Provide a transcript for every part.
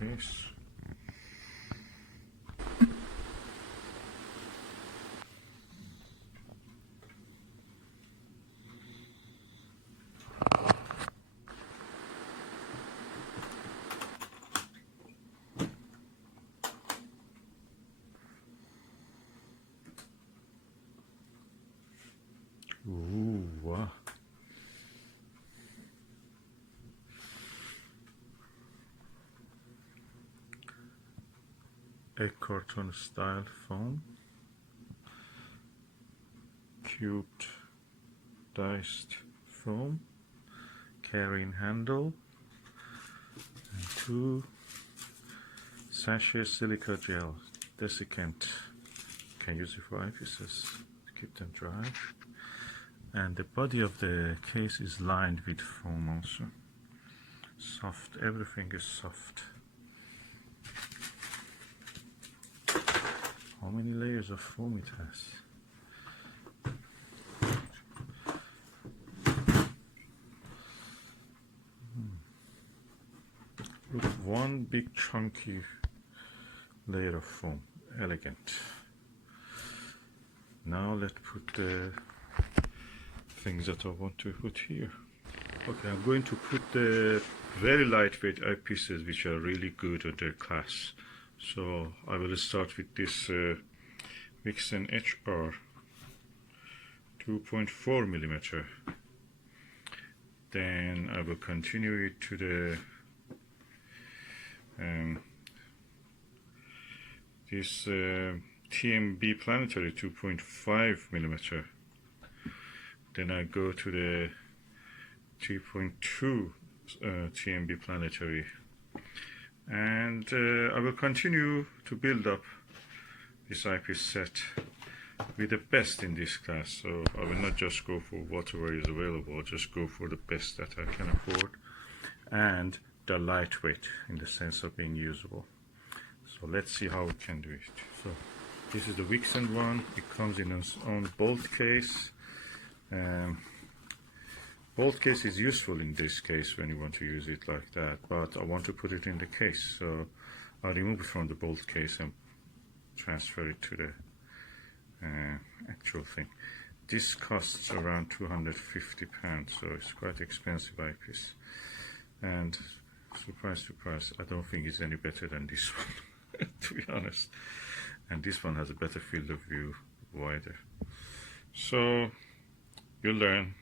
case. Ooh, wow. A carton style foam, cubed diced foam, carrying handle, and 2 sachet silica gel desiccant. You can use it for eyepieces to keep them dry. And the body of the case is lined with foam also. Soft, everything is soft. How many layers of foam it has? Look, one big chunky layer of foam, elegant. Now let's put the things that I want to put here. Okay, I'm going to put the very lightweight eyepieces which are really good at their class. So I will start with this Vixen HR 2.4 millimeter. Then I will continue it to the this TMB Planetary 2.5 millimeter. Then I go to the 3.2 TMB Planetary. And I will continue to build up this eyepiece set with the best in this class. So I will not just go for whatever is available, I'll just go for the best that I can afford, and the lightweight in the sense of being usable. So let's see how we can do it. So this is the Vixen one. It comes in its own bolt case. Bolt case is useful in this case when you want to use it like that, but I want to put it in the case, so I'll remove it from the bolt case and transfer it to the actual thing. This costs around £250, so it's quite expensive eyepiece. And surprise, surprise, I don't think it's any better than this one, to be honest. And this one has a better field of view, wider. So you'll learn.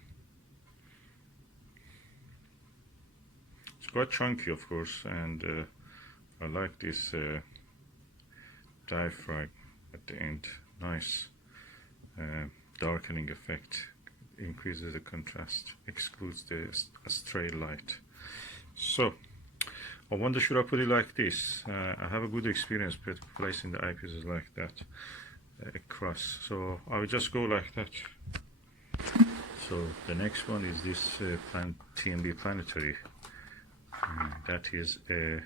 It's quite chunky, of course, and I like this diaphragm at the end. Nice darkening effect, increases the contrast, excludes the stray light. So I wonder, should I put it like this? I have a good experience placing the eyepieces like that across, so I will just go like that. So the next one is this TMB Planetary. That is a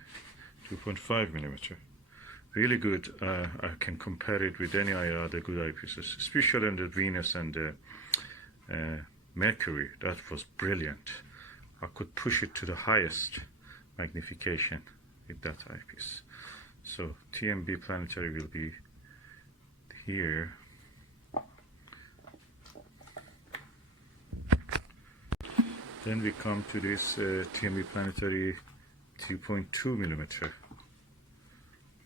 2.5 millimeter. Really good. I can compare it with any other good eyepieces, especially on the Venus and the Mercury. That was brilliant. I could push it to the highest magnification with that eyepiece. So TMB Planetary will be here. Then we come to this TMB Planetary 2.2 millimeter.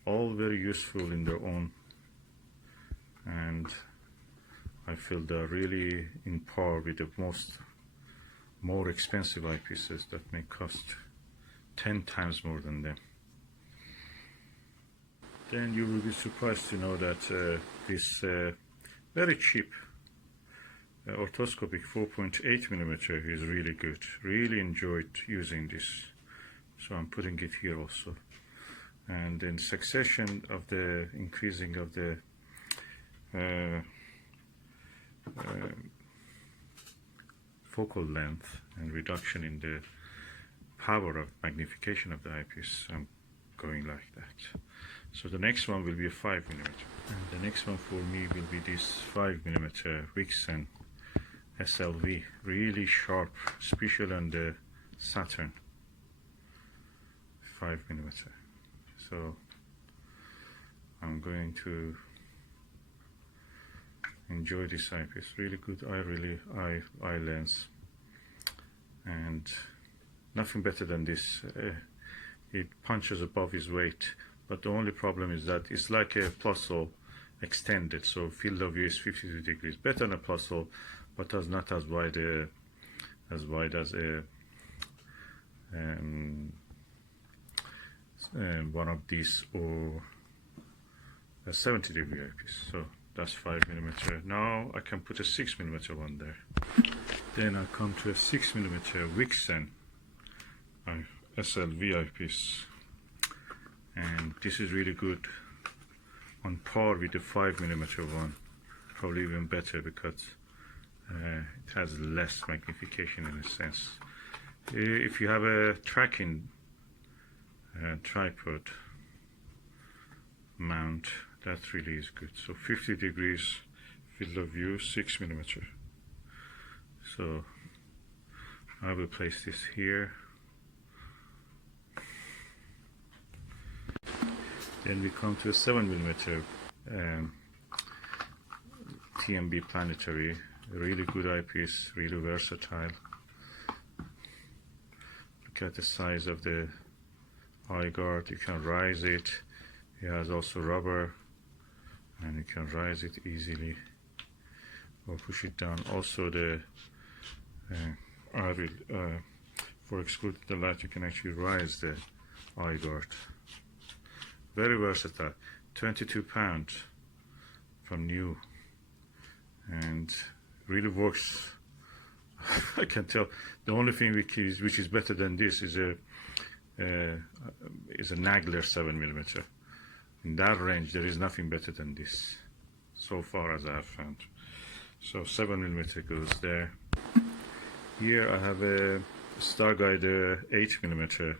All very useful in their own, and I feel they're really in par with the more expensive eyepieces that may cost 10 times more than them. Then you will be surprised to know that this very cheap orthoscopic 4.8 millimeter is really good. Really enjoyed using this, so I'm putting it here also. And in succession of the increasing of the focal length and reduction in the power of magnification of the eyepiece, I'm going like that. So the next one will be a 5 millimeter, and the next one for me will be this 5 millimeter Vixen SLV, really sharp, especially on the Saturn. 5 millimeter. So I'm going to enjoy this eyepiece. Really good eye lens, and nothing better than this. It punches above his weight, but the only problem is that it's like a Plossl extended, so field of view is 52 degrees, better than a Plossl, but not as wide as a one of these, or a 70-degree eyepiece. So that's 5mm. Now I can put a 6mm one there. Then I come to a 6mm Vixen SLV eyepiece, and this is really good, on par with the 5mm one, probably even better, because it has less magnification in a sense. If you have a tracking tripod mount, that really is good. So 50 degrees field of view, 6mm. So I will place this here. Then we come to a 7mm TMB Planetary, really good eyepiece, really versatile. Look at the size of the eye guard. You can rise it. It has also rubber, and you can rise it easily or push it down. Also the for excluding the light, you can actually rise the eye guard. Very versatile. 22 pounds from new, and really works. I can tell. The only thing which is better than this is a Nagler 7mm. In that range, there is nothing better than this, so far as I have found. So 7mm goes there. Here I have a Starguider 8mm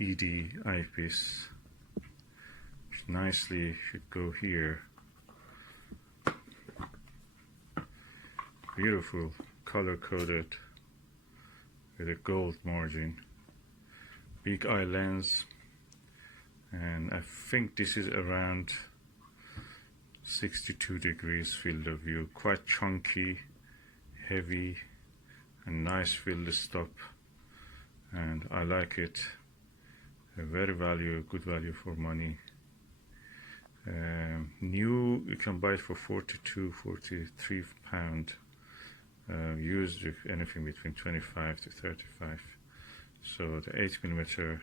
ED eyepiece, which nicely should go here. Beautiful, color coded with a gold margin. Big eye lens, and I think this is around 62 degrees field of view. Quite chunky, heavy, and nice field stop, and I like it. A very good value for money. New, you can buy it for 42, 43 pound. Used with anything between 25 to 35. So the 8mm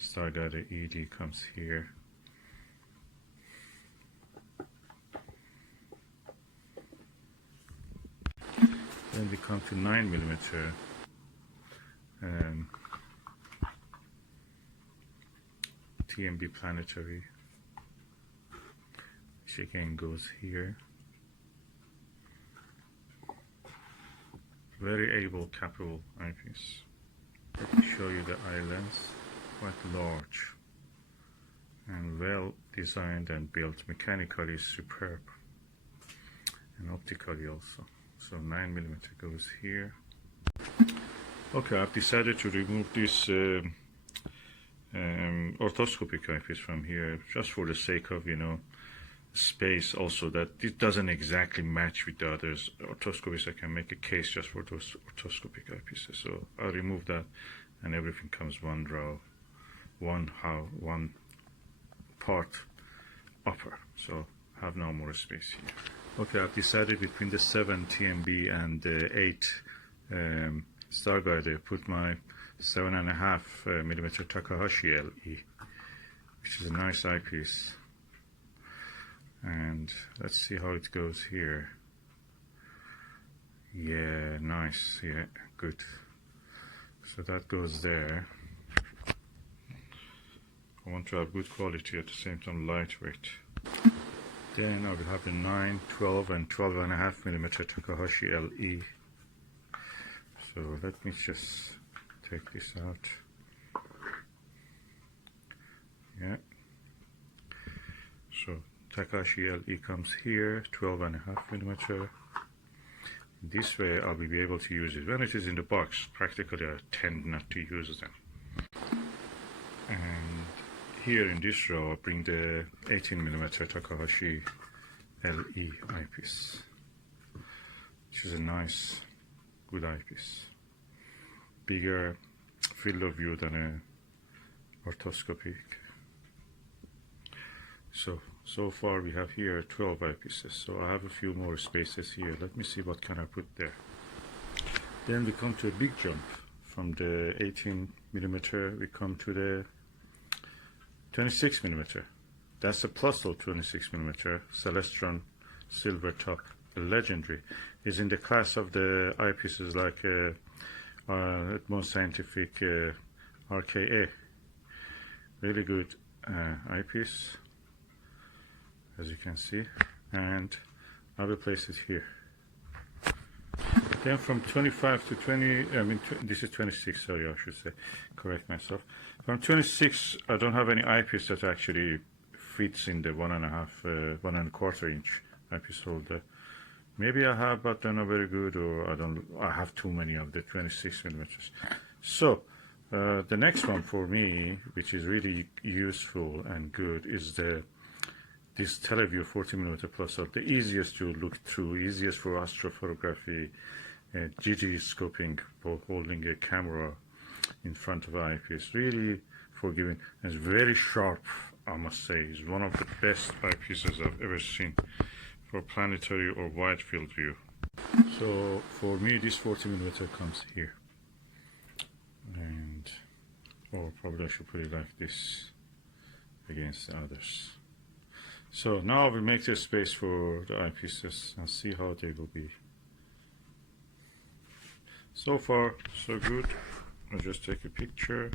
Starguider ED comes here. Then we come to 9mm TMB Planetary, which again goes here. Very capable eyepiece. Let me show you the eye lens. Quite large and well designed and built. Mechanically superb, and optically also. So 9mm goes here. Okay, I've decided to remove this orthoscopic eyepiece from here, just for the sake of, space, also that it doesn't exactly match with the others orthoscopies. I can make a case just for those orthoscopic eyepieces. So I'll remove that, and everything comes one row, one part upper. So have no more space here. Okay, I've decided between the 7 TMB and the 8 Starguider. Put my 7.5mm Takahashi LE, which is a nice eyepiece. And let's see how it goes here. Yeah, nice. Yeah, good. So that goes there. I want to have good quality, at the same time lightweight. Then I will have the 9, 12 and 12.5mm Takahashi LE. So let me just take this out. Yeah. So Takahashi LE comes here, 12.5mm. This way I will be able to use it. When it is in the box, practically I tend not to use them. And here in this row I bring the 18mm Takahashi LE eyepiece, which is a nice, good eyepiece. Bigger field of view than a orthoscopic. So far we have here 12 eyepieces, so I have a few more spaces here. Let me see what can I put there. Then we come to a big jump. From the 18mm we come to the 26mm. That's a Plossl 26mm Celestron Silvertop, legendary. Is in the class of the eyepieces like Atmos Scientific RKA. Really good eyepiece, as you can see, and I will place it here. Then from 25 to 20, this is 26, sorry, I should say, correct myself. From 26, I don't have any eyepiece that actually fits in the 1.25 inch eyepiece holder. Maybe I have, but they're not very good, or I have too many of the 26mm. So, the next one for me, which is really useful and good, is this Televue 40mm Plossl, the easiest to look through, easiest for astrophotography, GG scoping, for holding a camera in front of an eyepiece. Really forgiving, and it's very sharp, I must say. It's one of the best eyepieces I've ever seen for planetary or wide field view. So for me, this 40mm comes here, and or probably I should put it like this against the others. So now we make the space for the eyepieces and see how they will be. So far, so good. I'll just take a picture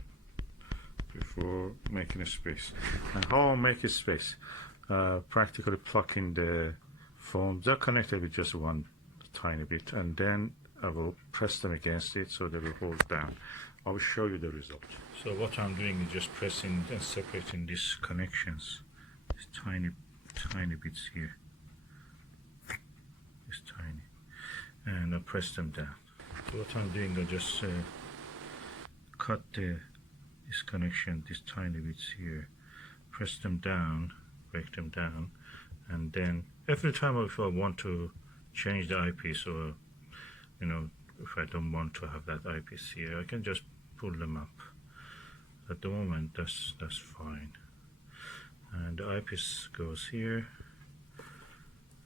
before making a space. And how I'll make a space? Practically plucking the foams. They're connected with just one tiny bit, and then I will press them against it so they will hold down. I will show you the result. So what I'm doing is just pressing and separating these connections, these tiny bits here, this tiny, and I press them down. So what I'm doing, I just cut this connection, these tiny bits here, press them down, break them down, and then every time if I want to change the eyepiece, or if I don't want to have that eyepiece here, I can just pull them up. At the moment, that's fine. And the eyepiece goes here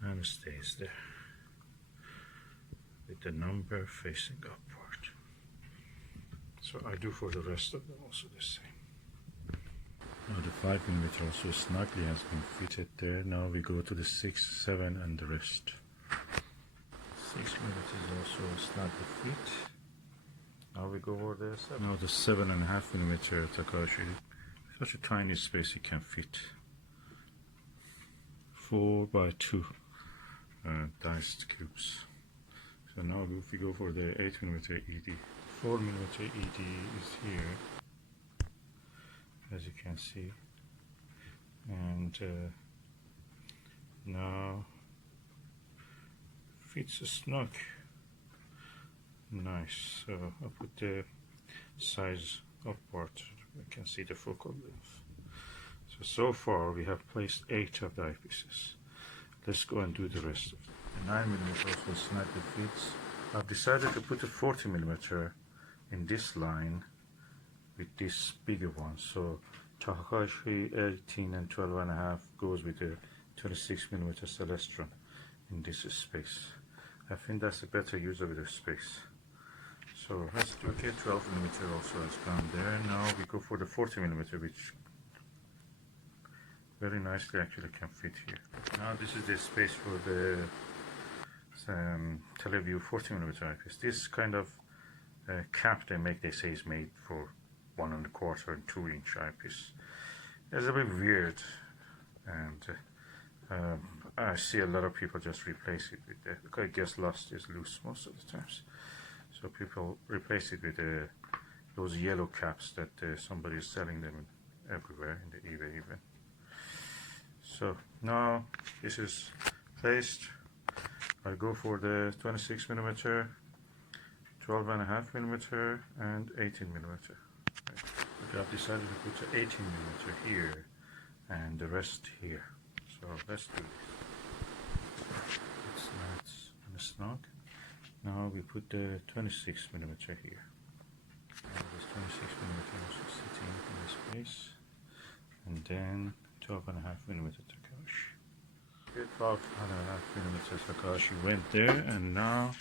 and stays there with the number facing upward. So I do for the rest of them also the same. Now the 5mm also snugly has been fitted there. Now we go to the 6, 7 and the rest. 6mm is also snugly fit. Now we go over the 7. Now the 7.5mm Takahashi. Such a tiny space it can fit. 4x2 diced cubes. So now if we go for the 8mm ED, 4mm ED is here, as you can see, and now fits snug. Nice. So I'll put the size upward. You can see the focal length. So far we have placed 8 of the eyepieces. Let's go and do the rest of it. The 9mm also snugly fits. I've decided to put a 40mm in this line with this bigger one. So Takahashi 18 and 12.5 goes with the 26mm Celestron in this space. I think that's a better use of the space. So let's do it. 12mm also has gone there. Now we go for the 40mm, which very nicely actually can fit here. Now this is the space for the Televue 40mm eyepiece. This kind of cap they make, they say, is made for 1.25 and 2 inch eyepiece. It's a bit weird, and I see a lot of people just replace it with the, I guess lust is loose most of the times. So people replace it with those yellow caps that somebody is selling them everywhere in the eBay even. So now this is placed. I go for the 26mm, 12.5mm and 18mm. But I've decided to put an 18mm here and the rest here. So let's do this. It's nice and snug. Now we put the 26mm here. Now this 26mm also sitting in this place. And then 12.5mm Takahashi. 12.5mm Takahashi went there, and now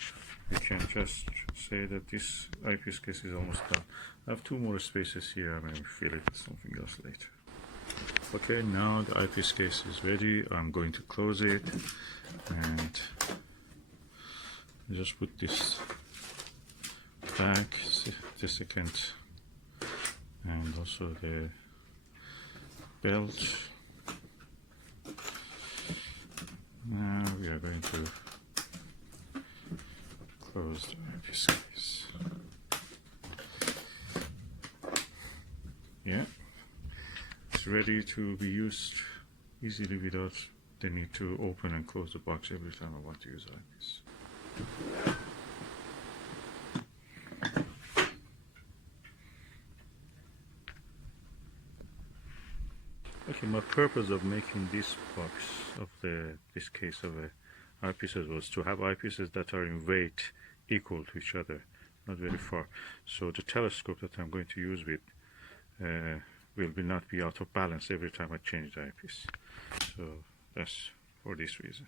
we can just say that this eyepiece case is almost done. I have 2 more spaces here. I may fill it with something else later. Okay, now the eyepiece case is ready. I'm going to close it and just put this back, the second, and also the belt. Now we are going to close the eyepiece case. Yeah, it's ready to be used easily without the need to open and close the box every time I want to use eyepiece. Okay, my purpose of making this box of this case of eyepieces was to have eyepieces that are in weight equal to each other, not very far. So the telescope that I'm going to use with will not be out of balance every time I change the eyepiece. So that's for this reason.